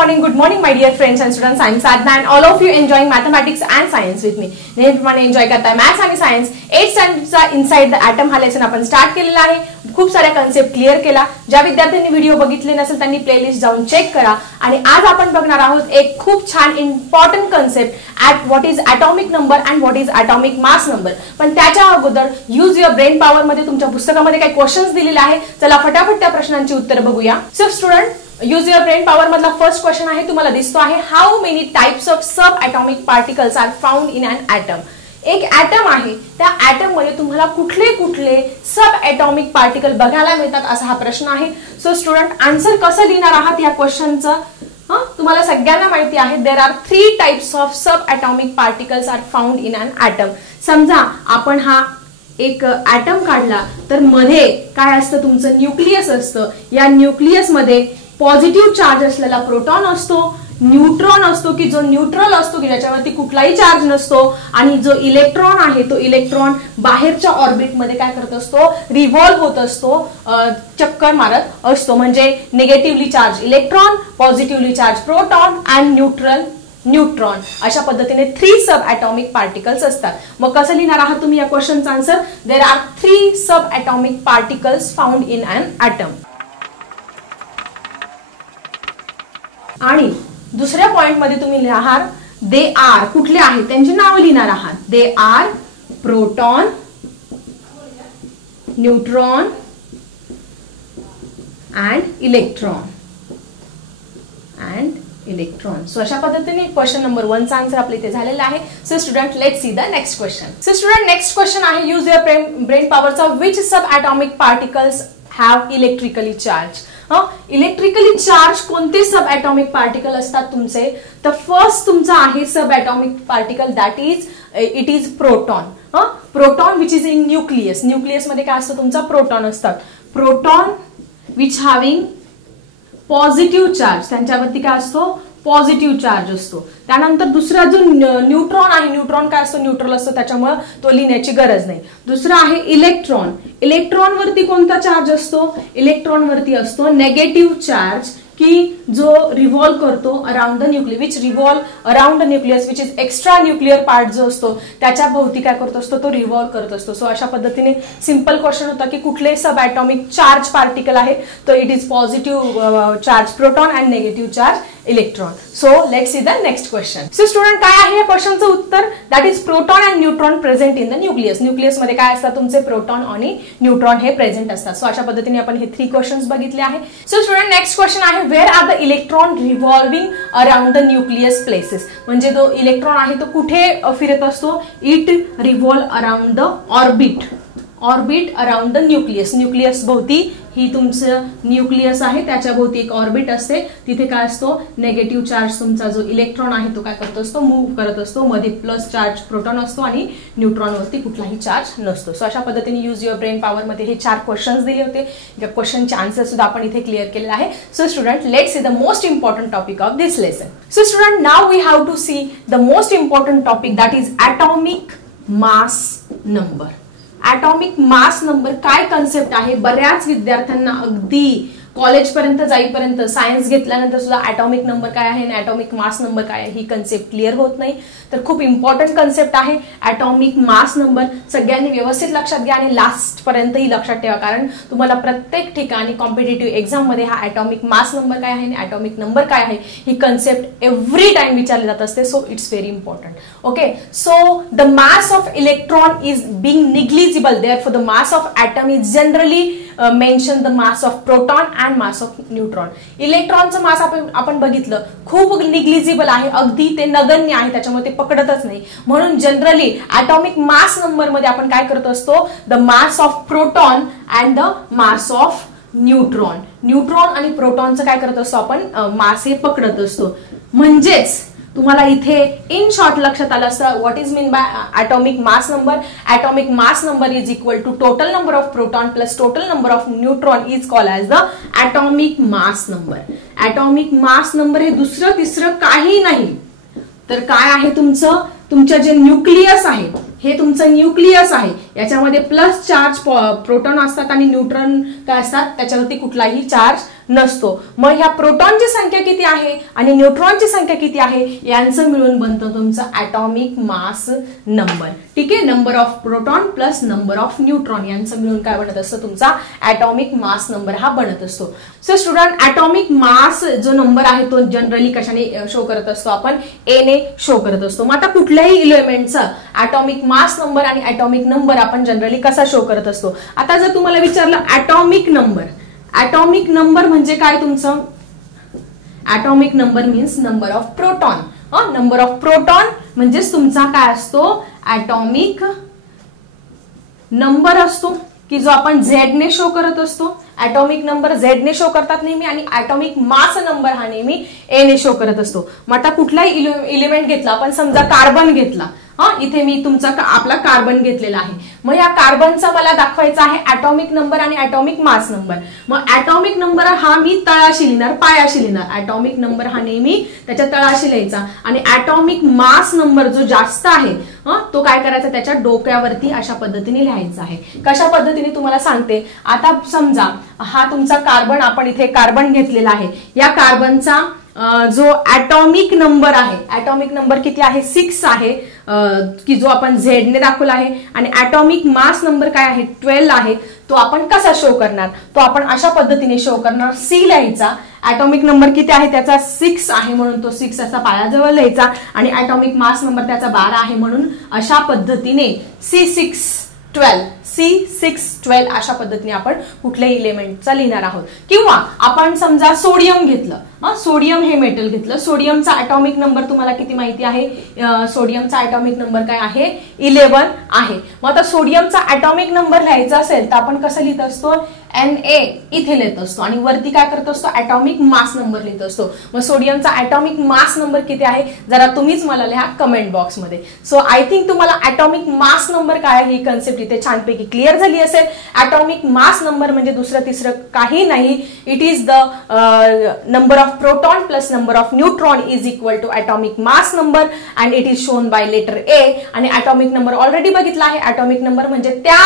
good morning, my dear friends and students. I am Sadhna and all of you enjoying mathematics and science with me. नेहमीप्रमाणे enjoy करताय maths आणि science 8th स्टँडर्डचा inside the atom हा lesson आपण start केलेला आहे. खूप साऱ्या कन्सेप्ट क्लिअर केला. ज्या विद्यार्थ्यांनी व्हिडिओ बघितले नसेल त्यांनी प्लेलिस्ट जाऊन चेक करा. आणि आज आपण बघणार आहोत एक खूप छान important concept at what is atomic number and what is atomic mass number. पण त्याच्या अगोदर यूज युअर ब्रेन पॉवर मध्ये तुमच्या पुस्तकामध्ये काही क्वेश्चन्स दिलेले आहे. चला फटाफट त्या प्रश्नांची उत्तर बघूया. So student, use your brain power मधला फर्स्ट क्वेश्चन आहे, तुम्हाला दिसतो आहे, how many types of sub atomic particles are found in an atom. एक ॲटम आहे, त्या ॲटम मध्ये तुम्हाला कुठले कुठले सब ॲटॉमिक पार्टिकल बघायला मिळतात असा हा प्रश्न आहे. सो स्टुडंट, आन्सर कसं लिहिणार आहात या क्वेश्चनचं तुम्हाला सगळ्यांना माहिती आहे. There are 3 types of sub atomic particles are found in an atom. समजा आपण हा एक ॲटम काढला तर मध्ये काय असतं, तुमचं न्यूक्लियस असतं. या न्यूक्लियस मध्ये पॉझिटिव्ह चार्ज असलेला प्रोटॉन असतो, न्यूट्रॉन असतो की जो न्यूट्रल असतो की ज्याच्यावरती कुठलाही चार्ज नसतो, आणि जो इलेक्ट्रॉन आहे तो इलेक्ट्रॉन बाहेरच्या ऑर्बिट मध्ये काय करत असतो, रिव्हॉल्व होत असतो, चक्कर मारत असतो. म्हणजे negatively charge electron, positively charge proton and neutral neutron. अशा पद्धतीने 3 सब ॲटॉमिक पार्टिकल्स असतात. मग कसं लिहिणार आहात तुम्ही या क्वेश्चनचा answer? There are 3 sub atomic particles found in an atom. आणि दुसऱ्या पॉइंट मध्ये तुम्ही लिहार दे आर, कुठले आहेत त्यांची नाव लिहिणार आहात. They are proton, neutron and electron so अशा पद्धतीने क्वेश्चन नंबर 1 चा आन्सर आपल्या इथे झालेला आहे. So student, let's see the next question. So student, next question आहे, यूज युअर ब्रेन पॉवरचा, which sub atomic particles have electrically charge. Electrically charge कोणते सब ॲटॉमिक पार्टिकल असतात तुमचे? तर फर्स्ट तुमचा आहे sub atomic particle, that is it is proton. Proton which is in nucleus. Nucleus मध्ये काय असतं, तुमचा प्रोटॉन असतात. Proton which having positive charge, त्यांच्यावरती काय असतो, पॉझिटिव्ह चार्ज असतो. त्यानंतर दुसरा जो न्यूट्रॉन आहे, न्यूट्रॉन काय असतो, न्यूट्रल असतो, त्याच्यामुळे तो लिहिण्याची गरज नाही. दुसरा आहे इलेक्ट्रॉन. इलेक्ट्रॉन वरती कोणता चार्ज असतो? इलेक्ट्रॉन वरती असतो नेगेटिव्ह चार्ज, की जो रिव्हॉल्व करतो around the nucleus, which revolve around the nucleus which is extra nuclear part जो असतो त्याच्या भोवती काय करत असतो, तो रिव्हॉल्व करत असतो. सो अशा पद्धतीने सिंपल क्वेश्चन होता की कुठले सब ॲटॉमिक चार्ज पार्टिकल आहे, तर it is positive charge proton and negative charge electron. So let's see the next question. So student, काय आहे या क्वेश्चनचं उत्तर? That is proton and neutron present in the nucleus. Nucleus मध्ये काय असतात, तुमचे प्रोटॉन आणि न्यूट्रॉन हे प्रेझेंट असतात. सो अशा पद्धतीने आपण हे 3 क्वेश्चन्स बघितले आहे. सो स्टुडंट, नेक्स्ट क्वेश्चन आहे, where are the electron revolving around the nucleus places. म्हणजे जो इलेक्ट्रॉन आहे तो कुठे फिरत असतो? It revolve around the orbit around the nucleus. Nucleus भोवती, ही तुमचं न्यूक्लियस आहे त्याच्या भोवती एक ऑर्बिट असते, तिथे काय असतो, नेगेटिव्ह चार्ज तुमचा जो इलेक्ट्रॉन आहे तो काय करत असतो, मूव्ह करत असतो. मध्ये प्लस चार्ज प्रोटॉन असतो आणि न्यूट्रॉन वरती कुठलाही चार्ज नसतो. सो अशा पद्धतीने यूज युअर ब्रेन पॉवर मध्ये हे 4 क्वेश्चन्स दिले होते. या क्वेश्चनचे आन्सर सुद्धा आपण इथे क्लिअर केलेला आहे. So student, let's see the most important topic of this lesson. So student, now we have to see the most important topic, that is atomic mass number. Atomic mass number काय concept आहे? बऱ्याच विद्यार्थ्यांना अगदी college पर्यंत जाईपर्यंत, science घेतल्यानंतर सुद्धा atomic number काय आहे आणि ॲटॉमिक मास नंबर काय आहे ही कन्सेप्ट क्लिअर होत नाही. तर खूप इम्पॉर्टंट कन्सेप्ट आहे ॲटॉमिक मास नंबर. सगळ्यांनी व्यवस्थित लक्षात घ्या आणि लास्ट पर्यंतही लक्षात ठेवा, कारण तुम्हाला प्रत्येक ठिकाणी कॉम्पिटेटिव्ह एक्झाम मध्ये हा ॲटॉमिक मास नंबर काय आहे आणि ॲटॉमिक नंबर काय आहे ही कन्सेप्ट एव्हरी टाइम विचारली जात असते. So it's very important. Okay, so the mass of electron is being negligible, therefore the mass of atom is generally mention the mass of proton and mass of neutron. इलेक्ट्रॉनचं mass आपण बघितलं खूप negligible आहे, अगदी ते नगण्य आहे, त्याच्यामुळे ते पकडतच नाही. म्हणून जनरली ॲटॉमिक मास नंबर मध्ये आपण काय करत असतो, the mass of proton and the mass of neutron. Neutron आणि प्रोटॉनचं काय करत असतो आपण, मास हे पकडत असतो. म्हणजेच तुम्हाला इथे इन शॉर्ट लक्षात आलं असतं what is mean by atomic mass number. Atomic mass number is equal to total number of proton plus total number of neutron is called as the atomic mass number. Atomic mass number हे दुसरं तिसरं काही नाही, तर काय आहे तुमचं जे न्यूक्लियस आहे, हे तुमचं न्यूक्लियस आहे, याच्यामध्ये प्लस चार्ज प्रोटॉन असतात आणि न्यूट्रॉन काय असतात, त्याच्यावरती कुठलाही चार्ज नसतो. मग ह्या प्रोटॉनची संख्या किती आहे आणि न्यूट्रॉनची संख्या किती आहे यांचं मिळून बनतं तुमचं ॲटॉमिक मास नंबर. ठीक आहे, number of proton plus number of neutron यांचं मिळून काय बनत असतं तुमचा ॲटॉमिक मास नंबर हा बनत असतो. सो स्टुडंट, ॲटॉमिक मास जो नंबर आहे तो जनरली कशाने शो करत असतो आपण? ए ने शो करत असतो. मग आता कुठल्याही इलेमेंटचा ॲटॉमिक मास नंबर आणि ॲटॉमिक नंबर आपण जनरली कसा शो करत असतो? आता जर तुम्हाला विचारलं ॲटॉमिक नंबर, ॲटॉमिक नंबर म्हणजे काय तुमचं? Atomic number means number of proton. Number of proton म्हणजेच तुमचा काय असतो? ॲटॉमिक नंबर असतो की जो आपण झेड ने शो करत असतो. ॲटॉमिक नंबर झेड ने शो करतात नेहमी आणि ॲटॉमिक मास नंबर हा नेहमी ए ने शो करत असतो. मग आता कुठलाही इलिमेंट घेतला आपण, समजा कार्बन घेतला, इथे मी तुमचा आपला कार्बन घेतलेला आहे. मग या कार्बनचा मला दाखवायचा आहे ॲटॉमिक नंबर आणि ॲटॉमिक मास नंबर. मग ॲटॉमिक नंबर हा मी तळाशी लिहिणार, पायाशी लिहिणार. ॲटॉमिक नंबर हा नेहमी त्याच्या तळाशी लिहायचा आणि ॲटॉमिक मास नंबर जो जास्त आहे तो काय करायचा? त्याच्या डोक्यावरती अशा पद्धतीने लिहायचा आहे. कशा पद्धतीने तुम्हाला सांगते. आता समजा हा तुमचा कार्बन, आपण इथे कार्बन घेतलेला आहे. या कार्बनचा जो ॲटॉमिक नंबर आहे, ॲटॉमिक नंबर किती आहे? 6 आहे, की जो आपण झेड ने दाखवला आहे. आणि ॲटॉमिक मास नंबर काय आहे? 12 आहे. तो आपण कसा शो करणार? तो आपण अशा पद्धतीने शो करणार. सी लिहायचा. ॲटॉमिक नंबर किती आहे? त्याचा 6 आहे म्हणून तो 6 असा पायाजवळ लिहायचा आणि ॲटॉमिक मास नंबर त्याचा 12 आहे म्हणून अशा पद्धतीने C612 अशा पद्धतीने आपण कुठल्याही इलेमेंटचा लिहिणार आहोत. किंवा आपण समजा सोडियम घेतलं, सोडियम हे मेटल घेतलं. सोडियमचा ॲटॉमिक नंबर तुम्हाला किती माहिती आहे? सोडियमचा ॲटॉमिक नंबर काय आहे? 11 आहे. मग आता सोडियमचा ॲटॉमिक नंबर लिहायचा असेल तर आपण कसं लिहित असतो? Na इथे लिहित असतो आणि वरती काय करत असतो? ॲटॉमिक मास नंबर लिहित असतो. मग सोडियमचा ॲटॉमिक मास नंबर किती आहे? जरा तुम्हीच मला लिहा कमेंट बॉक्समध्ये. सो आय थिंक तुम्हाला ॲटॉमिक मास नंबर काय आहे ही कन्सेप्ट इथे छानपैकी क्लिअर झाली असेल. ॲटॉमिक मास नंबर म्हणजे दुसरं तिसरं काही नाही. It is the number of proton plus number of neutron is equal to atomic mass number and it is shown by letter A. आणि ॲटॉमिक नंबर ऑलरेडी बघितला आहे. ॲटॉमिक नंबर म्हणजे त्या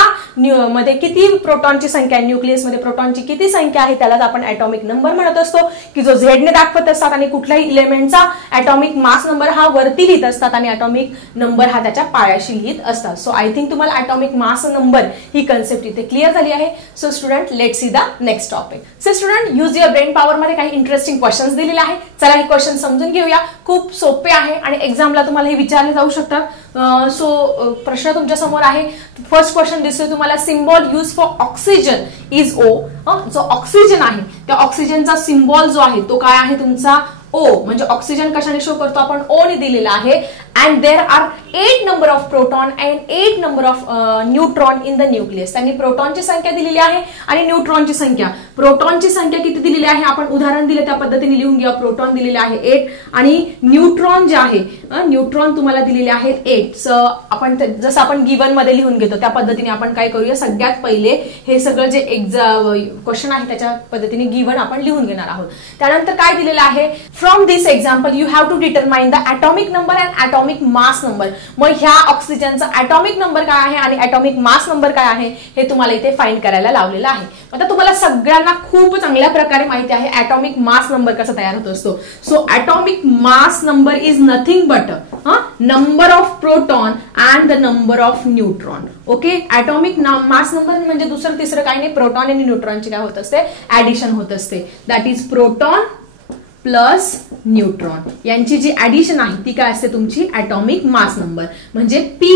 मध्ये किती प्रोटॉनची संख्या, न्यूक्लियस मध्ये प्रोटॉनची किती संख्या आहे त्यालाच आपण ॲटॉमिक नंबर म्हणत असतो, की जो झेड ने दाखवत असतात. आणि कुठल्याही इलेमेंटचा ॲटॉमिक मास नंबर हा वरती लिहित असतात आणि ॲटॉमिक नंबर हा त्याच्या पायाशी लिहित असतात. सो आय थिंक तुम्हाला ॲटॉमिक मास नंबर ही कन्सेप्ट इथे क्लिअर झाली आहे. So student, let's see the next topic. So student, use your brain power मध्ये काही इंटरेस्टिंग क्वेश्चन्स दिलेले आहे. चला हे क्वेश्चन समजून घेऊया. खूप सोपे आहे आणि एक्झामला तुम्हाला हे विचारले जाऊ शकतात. सो प्रश्न तुमच्या समोर आहे. फर्स्ट क्वेश्चन दिसतोय तुम्हाला, symbol use for oxygen is O. जो ऑक्सिजन आहे त्या ऑक्सिजनचा सिम्बॉल जो आहे तो काय आहे तुमचा? ओ. म्हणजे ऑक्सिजन कशाने शो करतो आपण? ओ ने दिलेला आहे. And there are 8 number of proton and 8 number of neutron in the nucleus. त्यांनी प्रोटॉनची संख्या दिलेली आहे आणि न्यूट्रॉनची संख्या. प्रोटॉनची संख्या किती दिलेली आहे? आपण उदाहरण दिले त्या पद्धतीने लिहून घ्या. प्रोटॉन दिलेले आहे 8 आणि न्यूट्रॉन जे आहे, न्यूट्रॉन तुम्हाला दिलेले आहेत 8. आपण जसं आपण गिवन मध्ये लिहून घेतो त्या पद्धतीने आपण काय करूया? सगळ्यात पहिले हे सगळं जे क्वेश्चन आहे त्याच्या पद्धतीने गिवन आपण लिहून घेणार आहोत. त्यानंतर काय दिलेलं आहे? From this example you have to determine the atomic number and atomic mass number. मग ह्या ऑक्सिजनचा ॲटॉमिक नंबर काय आहे आणि ॲटॉमिक मास नंबर काय आहे हे तुम्हाला इथे फाइंड करायला लावलेलं आहे. आता तुम्हाला सगळ्यांना खूप चांगल्या प्रकारे माहिती आहे ॲटॉमिक मास नंबर कसा तयार होत असतो. So atomic mass number is nothing but number of proton and the number of neutron. Okay, atomic mass number म्हणजे दुसरं तिसरं काही नाही, प्रोटॉन आणि न्यूट्रॉनची काय होत असते? ऍडिशन होत असते. That is proton plus neutron यांची जी ऍडिशन आहे ती काय असते? तुमची ॲटॉमिक मास नंबर म्हणजे P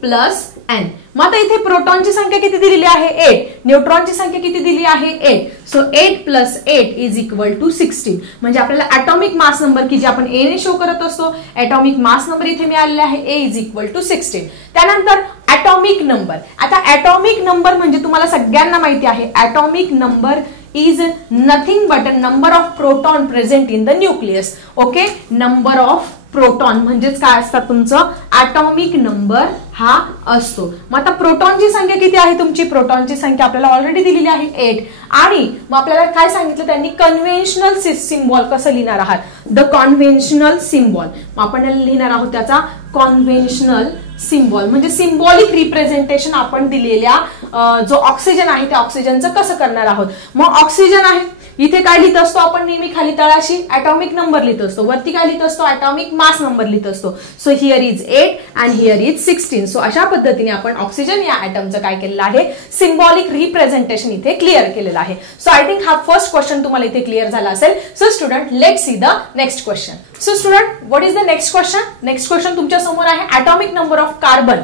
प्लस N. मग आता इथे प्रोटॉनची संख्या किती दिलेली आहे? 8. न्यूट्रॉनची संख्या किती दिली आहे? 8. So 8 plus 8 is equal to 16. म्हणजे आपल्याला ॲटॉमिक मास नंबर की जे आपण ए ने शो करत असतो, ॲटॉमिक मास नंबर इथे मिळालेला आहे A इज इक्वल टू 16. त्यानंतर ॲटॉमिक नंबर. आता ॲटॉमिक नंबर म्हणजे तुम्हाला सगळ्यांना माहिती आहे atomic number is nothing but a number of proton present in the nucleus. Okay, number of proton म्हणजेच काय असतात तुमचं? ॲटॉमिक नंबर हा असतो. मग आता प्रोटॉनची संख्या किती आहे तुमची? प्रोटॉनची संख्या आपल्याला ऑलरेडी दिलेली आहे 8. आणि मग आपल्याला काय सांगितलं त्यांनी? कन्व्हेन्शनल सिम्बॉल कसं लिहिणार आहात? The conventional symbol. मग आपण लिहिणार आहोत त्याचा कन्व्हेन्शनल सिम्बॉल म्हणजे सिम्बॉलिक रिप्रेझेंटेशन आपण दिलेल्या जो ऑक्सिजन आहे त्या ऑक्सिजनचं कसं करणार आहोत. मग ऑक्सिजन आहे इथे काय लिहित असतो आपण नेहमी खाली तळाशी ॲटॉमिक नंबर लिहित असतो, वरती काय लिहित असतो ॲटॉमिक मास नंबर लिहित असतो. So here is 8 and here is 16. So अशा पद्धतीने आपण ऑक्सिजन या ॲटमचं काय केलेलं आहे, सिम्बॉलिक रिप्रेझेंटेशन इथे क्लिअर केलेलं आहे. सो आय थिंक हा फर्स्ट क्वेश्चन तुम्हाला इथे क्लिअर झाला असेल. So student let's see the next question. So student what is the next question. Next question तुमच्या समोर आहे ॲटॉमिक नंबर ऑफ कार्बन.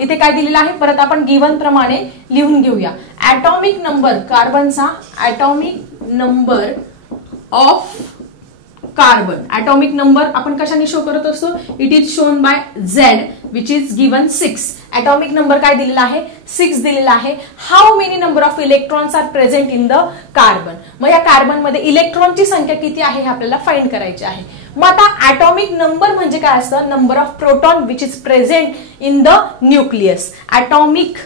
इथे काय दिलेलं आहे परत आपण गिवन प्रमाणे लिहून घेऊया. ॲटॉमिक नंबर कार्बनचा atomic number of carbon. Atomic number आपण कशाने शो करत असतो, it is shown by Z which is given 6. Atomic number काय दिलेला आहे 6 दिलेला आहे. How many number of electrons are present in the carbon. मग या कार्बन मध्ये इलेक्ट्रॉनची संख्या किती आहे हे आपल्याला फाइंड करायची आहे. मग आता ॲटॉमिक नंबर म्हणजे काय असतं, number of proton which is present in the nucleus. Atomic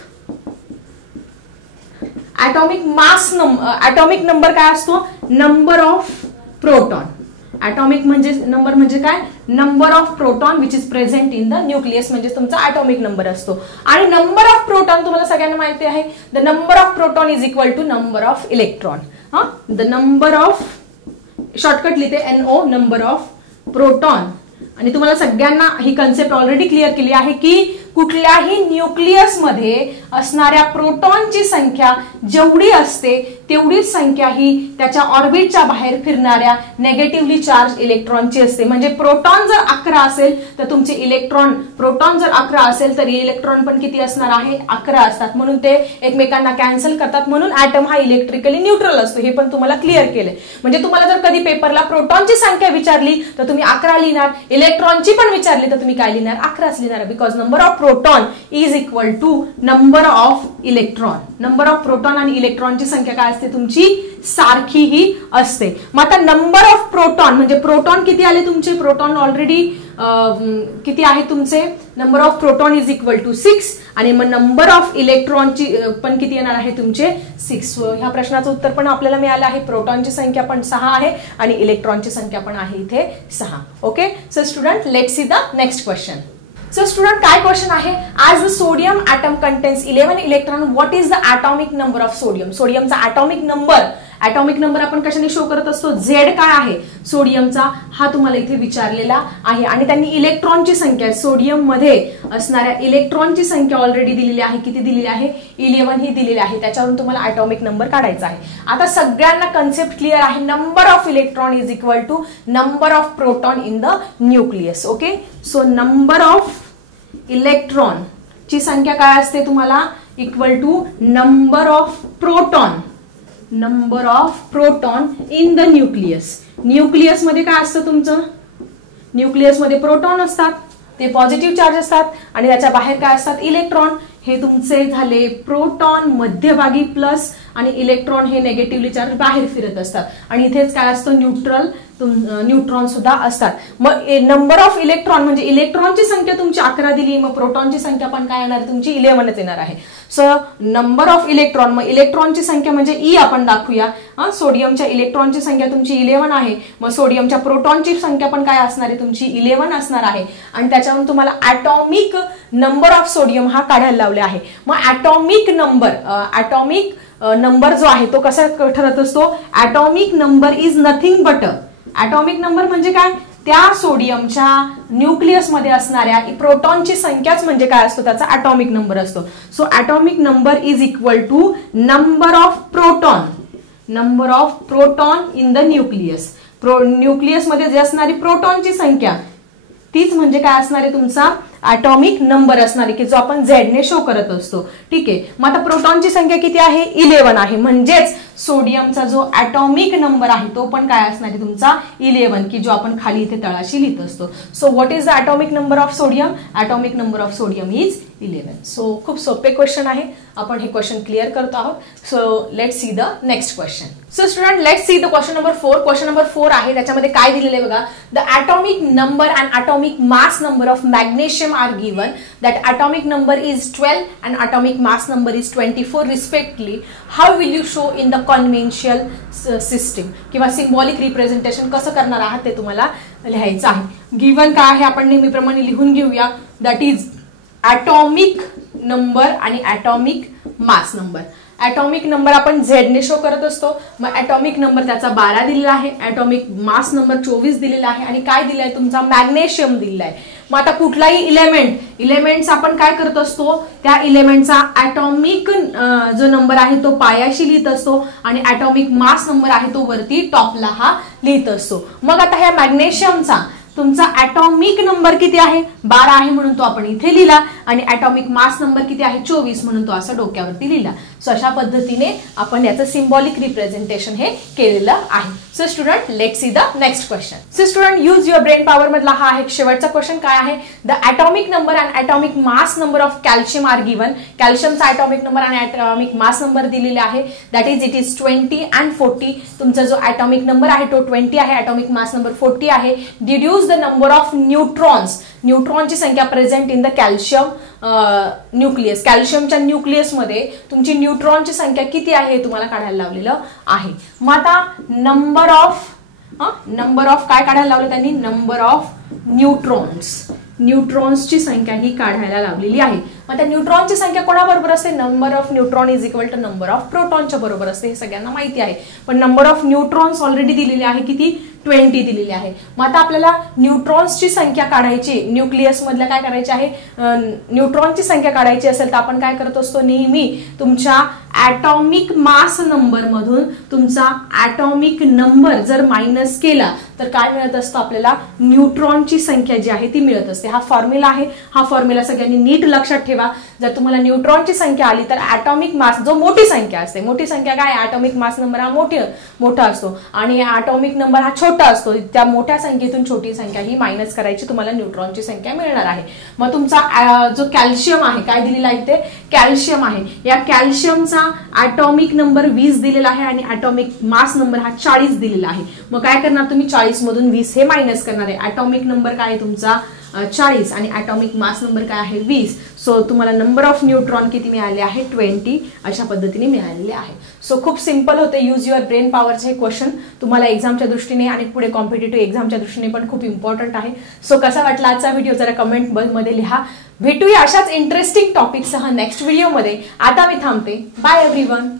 mass atomic number काय असतो, नंबर ऑफ प्रोटॉन. ॲटॉमिक म्हणजे नंबर म्हणजे काय, number of proton which is present in the nucleus म्हणजे तुमचा ॲटॉमिक नंबर असतो. आणि नंबर ऑफ प्रोटॉन तुम्हाला सगळ्यांना माहिती आहे, the number of proton is equal to number of electron. The number of shortcut लिहिते NO, नंबर ऑफ प्रोटॉन. आणि तुम्हाला सगळ्यांना ही कन्सेप्ट ऑलरेडी क्लिअर केली आहे की कुठल्याही न्यूक्लियस मध्ये असणाऱ्या प्रोटॉनची संख्या जेवढी असते तेवढीच संख्या ही त्याच्या ऑर्बिटच्या बाहेर फिरणाऱ्या नेगेटिव्हली चार्ज इलेक्ट्रॉनची असते. म्हणजे प्रोटॉन जर 11 असेल तर तुमचे इलेक्ट्रॉन, प्रोटॉन जर 11 असेल तर इलेक्ट्रॉन पण किती असणार आहे, 11 असतात. म्हणून ते एकमेकांना कॅन्सल करतात. म्हणून ॲटम हा इलेक्ट्रिकली न्यूट्रल असतो. हे पण तुम्हाला क्लिअर केलंय. म्हणजे तुम्हाला जर कधी पेपरला प्रोटॉनची संख्या विचारली तर तुम्ही 11 लिहिणार, इलेक्ट्रॉनची पण विचारली तर तुम्ही काय लिहिणार, 11च लिहिणार. Because number of proton is equal to number of electron. Number of proton आणि इलेक्ट्रॉनची संख्या काय असते तुमची, सारखीही असते. मग आता नंबर ऑफ प्रोटॉन म्हणजे प्रोटॉन किती आले तुमचे, प्रोटॉन ऑलरेडी किती आहे तुमचे, number of proton is equal to 6. आणि मग नंबर ऑफ इलेक्ट्रॉनची पण किती येणार आहे तुमचे 6. ह्या प्रश्नाचं उत्तर पण आपल्याला मिळालं आहे. प्रोटॉनची संख्या पण 6 आहे आणि इलेक्ट्रॉनची संख्या पण आहे इथे 6. Okay. So student let's see the next question. So student काय क्वेश्चन आहे, as the sodium atom contains 11 electron, what is the atomic number of sodium. सोडियमचा ॲटॉमिक नंबर आपण कशाने शो करत असतो, Z काय आहे सोडियमचा, हा तुम्हाला इथे विचारलेला आहे. आणि त्यांनी इलेक्ट्रॉनची संख्या, सोडियम मध्ये असणाऱ्या इलेक्ट्रॉनची संख्या ऑलरेडी दिलेली आहे. किती दिलेली आहे, 11 ही दिलेली आहे. त्याच्यावरून तुम्हाला ॲटॉमिक नंबर काढायचा आहे. आता सगळ्यांना कन्सेप्ट क्लिअर आहे. Number of electron is equal to number of proton in the nucleus. Okay. So number of electron ची संख्या काय असते तुम्हाला, equal to number of proton, number of proton in the nucleus. Nucleus मध्ये काय असतं तुमचं, न्यूक्लियस मध्ये प्रोटॉन असतात, ते पॉझिटिव्ह चार्ज असतात आणि त्याच्या बाहेर काय असतात, इलेक्ट्रॉन. हे तुमचे झाले प्रोटॉन मध्यभागी प्लस आणि इलेक्ट्रॉन हे नेगेटिव्हली चार्ज बाहेर फिरत असतात. आणि इथेच काय असतं, न्यूट्रॉन सुद्धा असतात. मग नंबर ऑफ इलेक्ट्रॉन म्हणजे इलेक्ट्रॉनची संख्या तुमची 11 दिली, मग प्रोटॉनची संख्या पण काय येणार तुमची 11च येणार आहे. सो नंबर ऑफ इलेक्ट्रॉन, मग इलेक्ट्रॉनची संख्या म्हणजे E आपण दाखवूया. सोडियमच्या इलेक्ट्रॉनची संख्या तुमची 11 आहे. मग सोडियमच्या प्रोटॉनची संख्या पण काय असणार आहे तुमची 11 असणार आहे. आणि त्याच्यावरून तुम्हाला ॲटॉमिक नंबर ऑफ सोडियम हा काढायला लावले आहे. मग ॲटॉमिक नंबर जो आहे तो कसा ठरत असतो, atomic number is nothing but, atomic number म्हणजे काय, त्या सोडियमच्या न्यूक्लियस मध्ये असणाऱ्या प्रोटॉनची संख्याच म्हणजे काय असतो त्याचा ॲटॉमिक नंबर असतो. So atomic number is equal to number of proton in the nucleus. Nucleus मध्ये जे असणारी प्रोटॉनची संख्या तीच म्हणजे काय असणार आहे तुमचा ॲटॉमिक नंबर असणार आहे, की जो आपण Z ने शो करत असतो. ठीक आहे. मग आता प्रोटॉनची संख्या किती आहे, 11 आहे. म्हणजेच सोडियमचा जो ॲटॉमिक नंबर आहे तो पण काय असणार आहे तुमचा 11, की जो आपण खाली इथे तळाशी लिहित असतो. So what is the atomic number of sodium, atomic number of sodium is 11. So खूप सोपे क्वेश्चन आहे, आपण हे क्वेश्चन क्लिअर करत आहोत. So let's see the next question. So student let's see the question number 4. Question number 4 आहे, त्याच्यामध्ये काय दिलेलं आहे बघा. The atomic number and atomic mass number of magnesium are given. That atomic number is 12 and atomic mass number is 24 respectively. How will you show in the conventional system, किंवा symbolic representation कसं करणार आहात ते तुम्हाला लिहायचं आहे. Given काय आहे आपण नेहमीप्रमाणे लिहून घेऊया. दॅट इज ॲटॉमिक नंबर आणि atomic mass number. Atomic number आपण झेडने शो करत असतो. मग ॲटॉमिक नंबर त्याचा 12 दिलेला आहे, ॲटॉमिक मास नंबर 24 दिलेला आहे आणि काय दिलंय तुमचा मॅग्नेशियम दिलेला आहे. मग आता कुठलाही इलेमेंट्स आपण काय करत असतो, त्या इलेमेंटचा ॲटॉमिक जो नंबर आहे तो पायाशी लिहित असतो आणि ॲटॉमिक मास नंबर आहे तो वरती टॉपला हा लिहित असतो. मग आता ह्या मॅग्नेशियमचा तुमचा ॲटॉमिक नंबर किती आहे, 12 आहे म्हणून तो आपण इथे लिहिला आणि ॲटॉमिक मास नंबर किती आहे, 24 म्हणून तो असा डोक्यावरती लिहिला. सो अशा पद्धतीने आपण याचं सिम्बॉलिक रिप्रेझेंटेशन हे केलेलं आहे. So student let's see the next question. So student use your brain power मधला हा एक शेवटचा क्वेश्चन काय आहे, the atomic number and atomic mass number of calcium are given. कॅल्शियमचा ॲटॉमिक नंबर आणि ॲटॉमिक मास नंबर दिलेला आहे, that is it is 20 and 40. तुमचा जो ॲटॉमिक नंबर आहे तो 20 आहे, ॲटॉमिक मास नंबर 40 आहे. Deduce the number of neutrons, न्यूट्रॉनची संख्या present in the calcium nucleus. कॅल्शियमच्या न्यूक्लियस मध्ये तुमची न्यूट्रॉनची संख्या किती आहे हे तुम्हाला काढायला लावलेलं आहे. मग आता नंबर ऑफ काय काढायला लावलं त्यांनी, नंबर ऑफ न्यूट्रॉन्सची संख्या ही काढायला लावलेली आहे. मग त्या न्यूट्रॉनची संख्या कोणाबरोबर असते, number of neutron is equal to number of प्रोटॉनच्या बरोबर असते, हे सगळ्यांना माहिती आहे. पण नंबर ऑफ न्यूट्रॉन्स ऑलरेडी दिलेली आहे, किती, 20 दिलेली आहे. मग आता आपल्याला न्यूट्रॉन्सची संख्या काढायची, न्यूक्लियस मधल्या काय करायची आहे, न्यूट्रॉनची संख्या काढायची असेल तर आपण काय करत असतो, नेहमी तुमच्या ॲटॉमिक मास नंबर मधून तुमचा ॲटॉमिक नंबर जर मायनस केला तर काय मिळत असतं आपल्याला, न्यूट्रॉनची संख्या जी आहे ती मिळत असते. हा फॉर्म्युला आहे, हा फॉर्म्युला सगळ्यांनी नीट लक्षात ठेवा. जर तुम्हाला न्यूट्रॉनची संख्या आली तर ॲटॉमिक मास जो मोठी संख्या असते, मोठी संख्या काय, ॲटॉमिक मास नंबर हा मोठा असतो आणि ॲटॉमिक नंबर हा छोटा असतो. त्या मोठ्या संख्येतून छोटी संख्या ही मायनस करायची, तुम्हाला न्यूट्रॉनची संख्या मिळणार आहे. मग तुमचा जो कॅल्शियम आहे, काय दिलेला आहे ते कॅल्शियम आहे, या कॅल्शियमचा ॲटॉमिक नंबर 20 दिलेला आहे आणि ॲटॉमिक मास नंबर हा 40 दिलेला आहे. मग काय करणार तुम्ही, 40 मधून 20 हे मायनस करणार आहे. ॲटॉमिक नंबर काय आहे तुमचा 40 आणि ॲटॉमिक मास नंबर काय आहे 20. सो तुम्हाला नंबर ऑफ न्यूट्रॉन किती मिळाले आहे, 20 अशा पद्धतीने मिळालेले आहे. सो खूप सिंपल होते, यूज युअर ब्रेन पॉवरचे हे क्वेश्चन तुम्हाला एक्झामच्या दृष्टीने आणि पुढे कॉम्पिटेटिव्ह एक्झामच्या दृष्टीने पण खूप इम्पॉर्टंट आहे. सो कसा वाटला आजचा व्हिडिओ जरा कमेंट मध्ये लिहा. भेटूया अशाच इंटरेस्टिंग टॉपिकसह नेक्स्ट व्हिडिओमध्ये. आता मी थांबते. Bye everyone.